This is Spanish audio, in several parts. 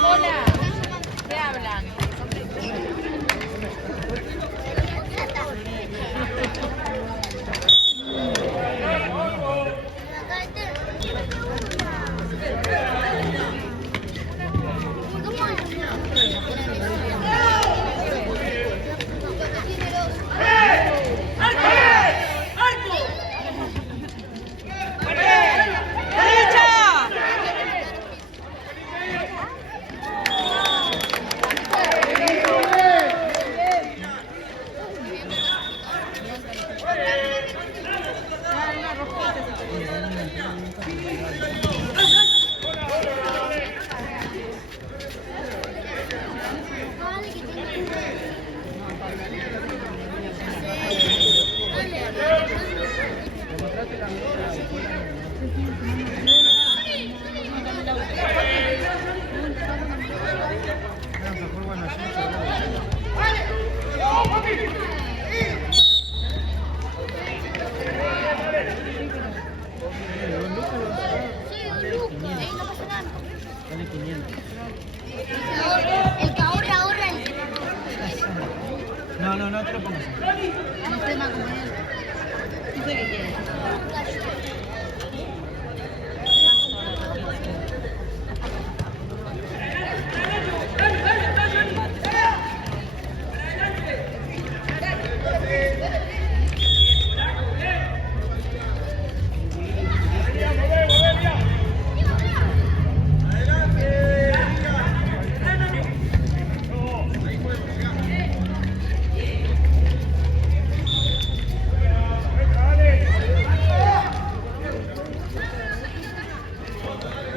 Hola, ¿qué hablan? El que ahorra el No te lo pongas. no tema como él. No sé qué quiere.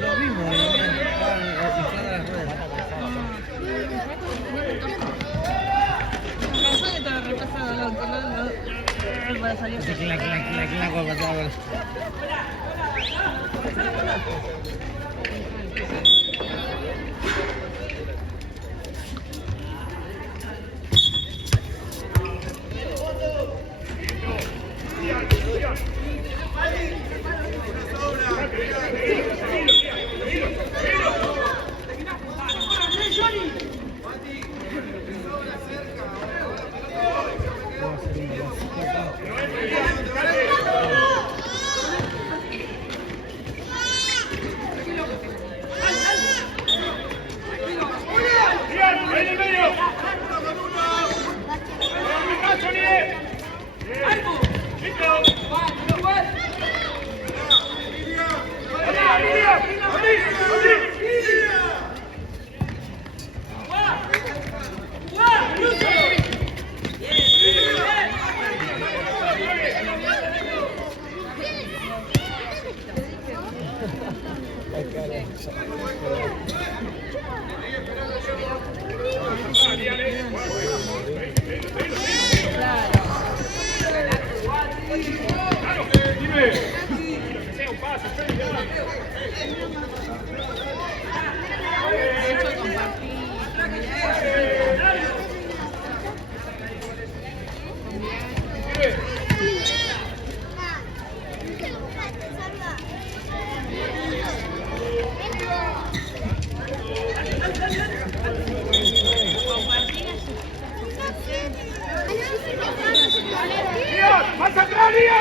Lo mismo, inflada las ruedas. Estaba repasado para salir. Clac, pasaba. ¡Más atrás, Lío!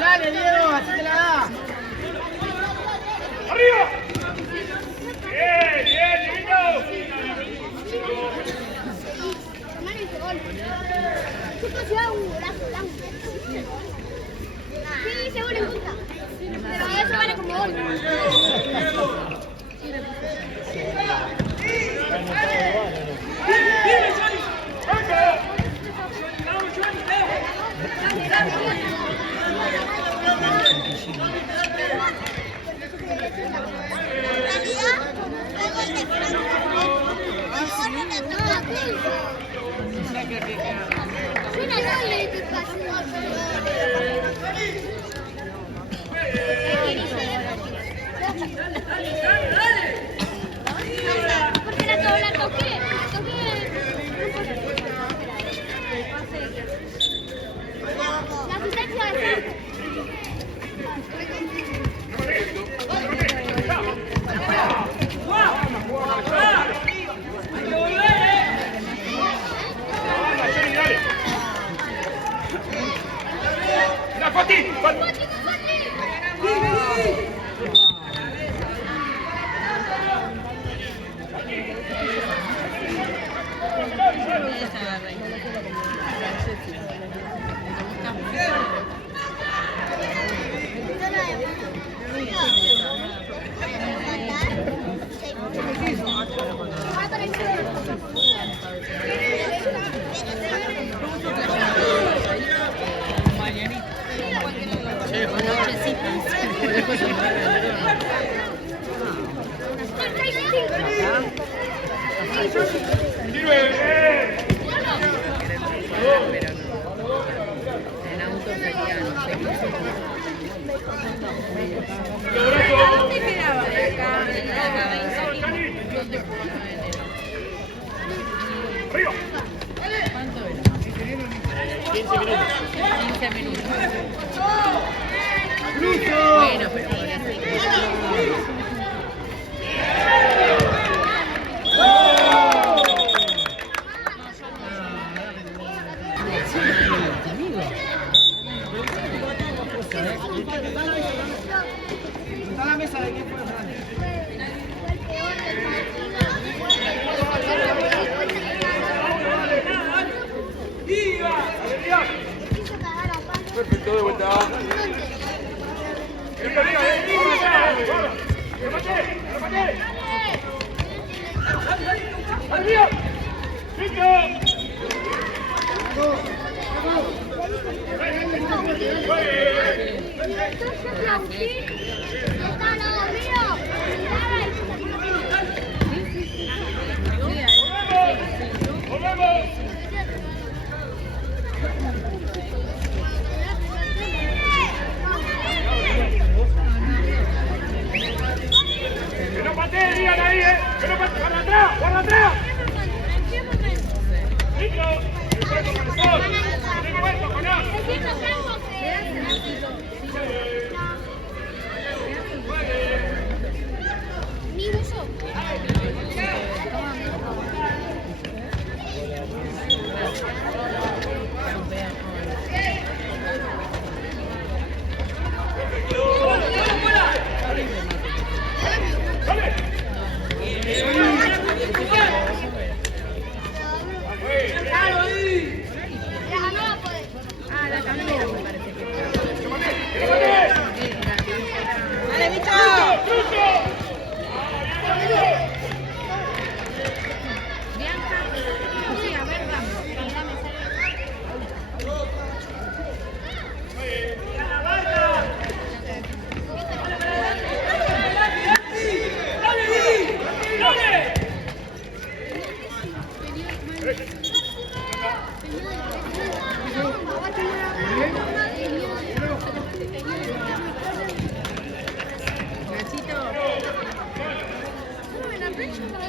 Dale, Diego, así te la da. ¡Arriba! ¡Bien, bien, Divino! Sí, seguro en punta. Pero eso vale como gol. ¡Viene, Johnny! Suena doble tu porque la toqué. La asistencia de ¿Dónde quedaba de acá? ¿Dónde fue? ¿Cuánto era? 15 minutos. Bueno, pero podría ser. Está la mesa de quién fue grande. Perfecto, de vuelta. Que no patee, digan ahí, que no patee, guarda atrás, guarda atrás. Listo, Ni uso.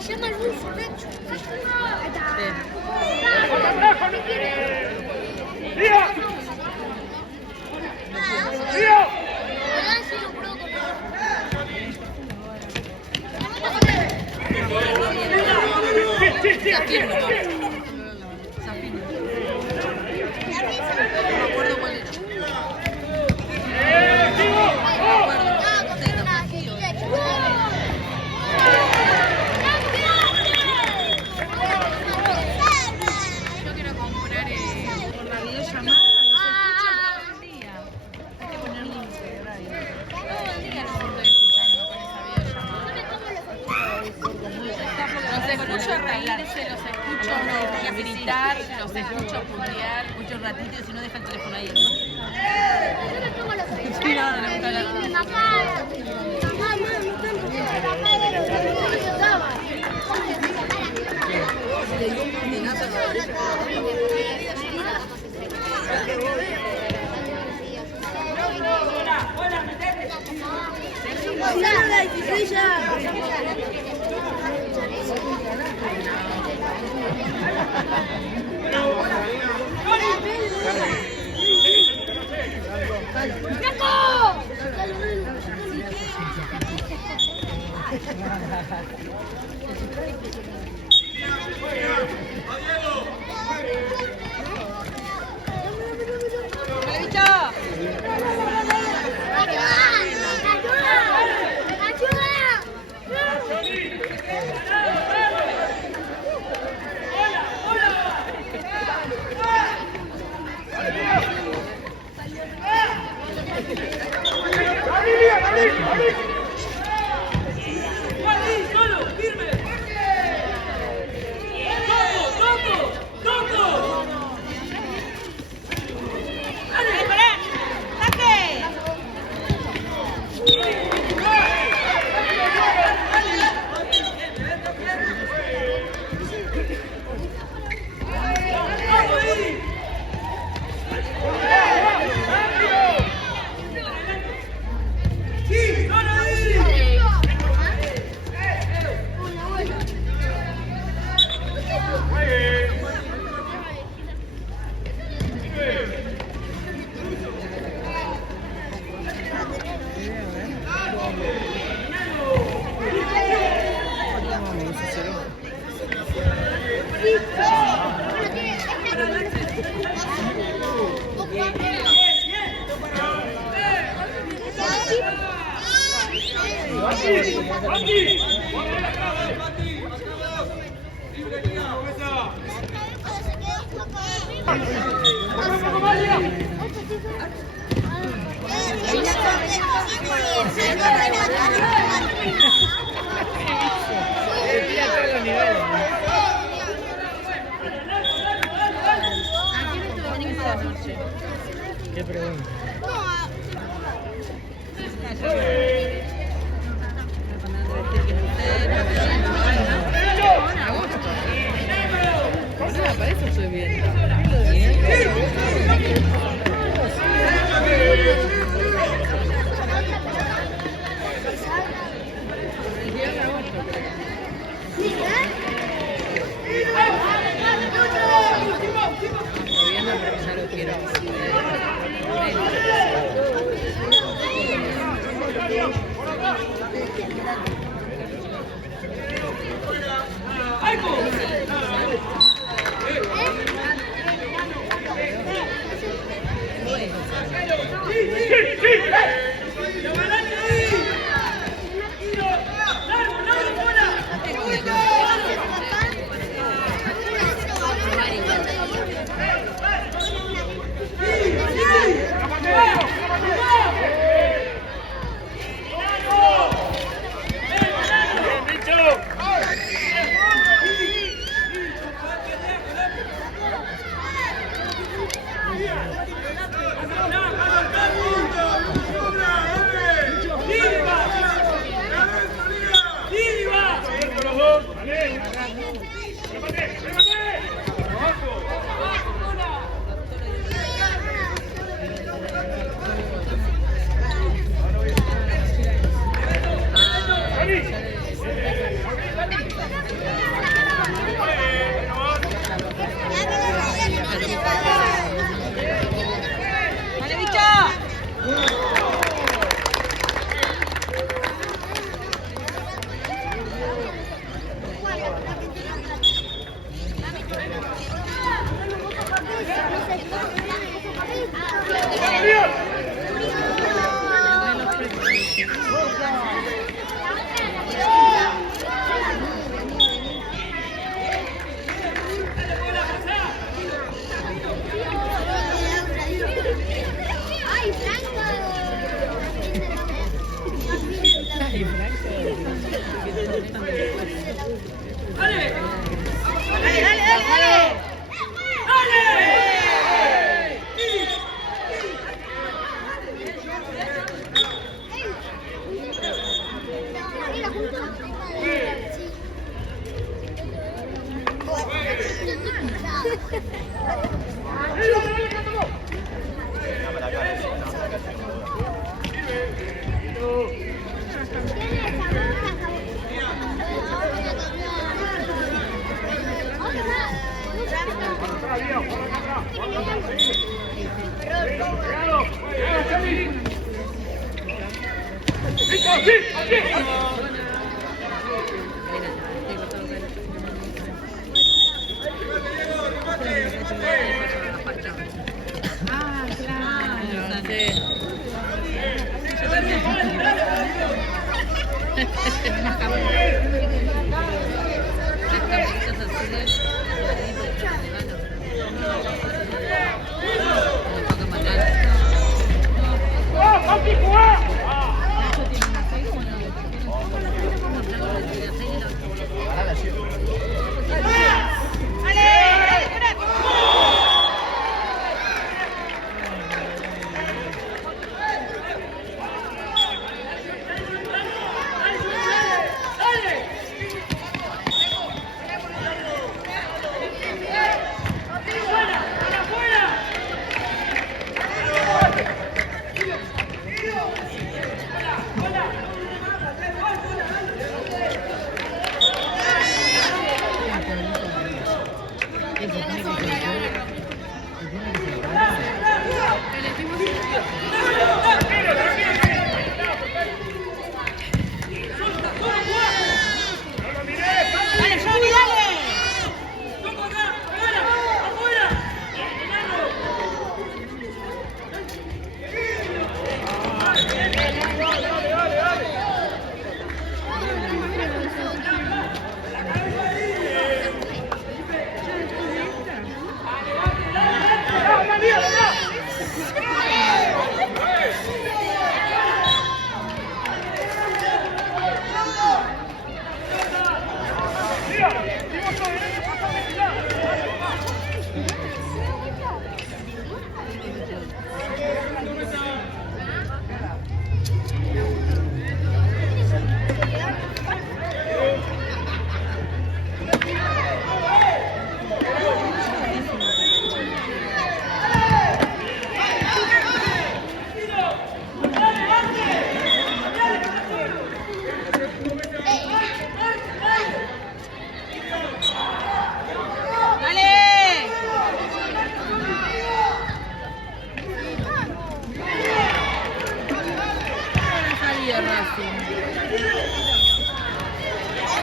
Se llama Luz, Nacho. ¡Río! ¡Río! Zafiro. No me acuerdo cuál era. Yo quiero comprar por la videollamada, los escucho todo el día. Hay que ponerle un horario. Todo el día los estoy escuchando con esa videollamada. Los escucho reírse, los escucho gritar, los escucho putear, escucho un ratito y si no deja el teléfono ahí. Sí, no, no me gusta hablar. ¿Qué pregunta? Para eso estoy viendo. Ya lo quiero. ¿Quién es? así, así. Ah, claro. Sí. Yo también. Es más cabrón. Las camaritas azules, ahí por le toca matar. ¡Oh, papi, juega! Nacho tiene una 6 como no le tiene 6 y la otra.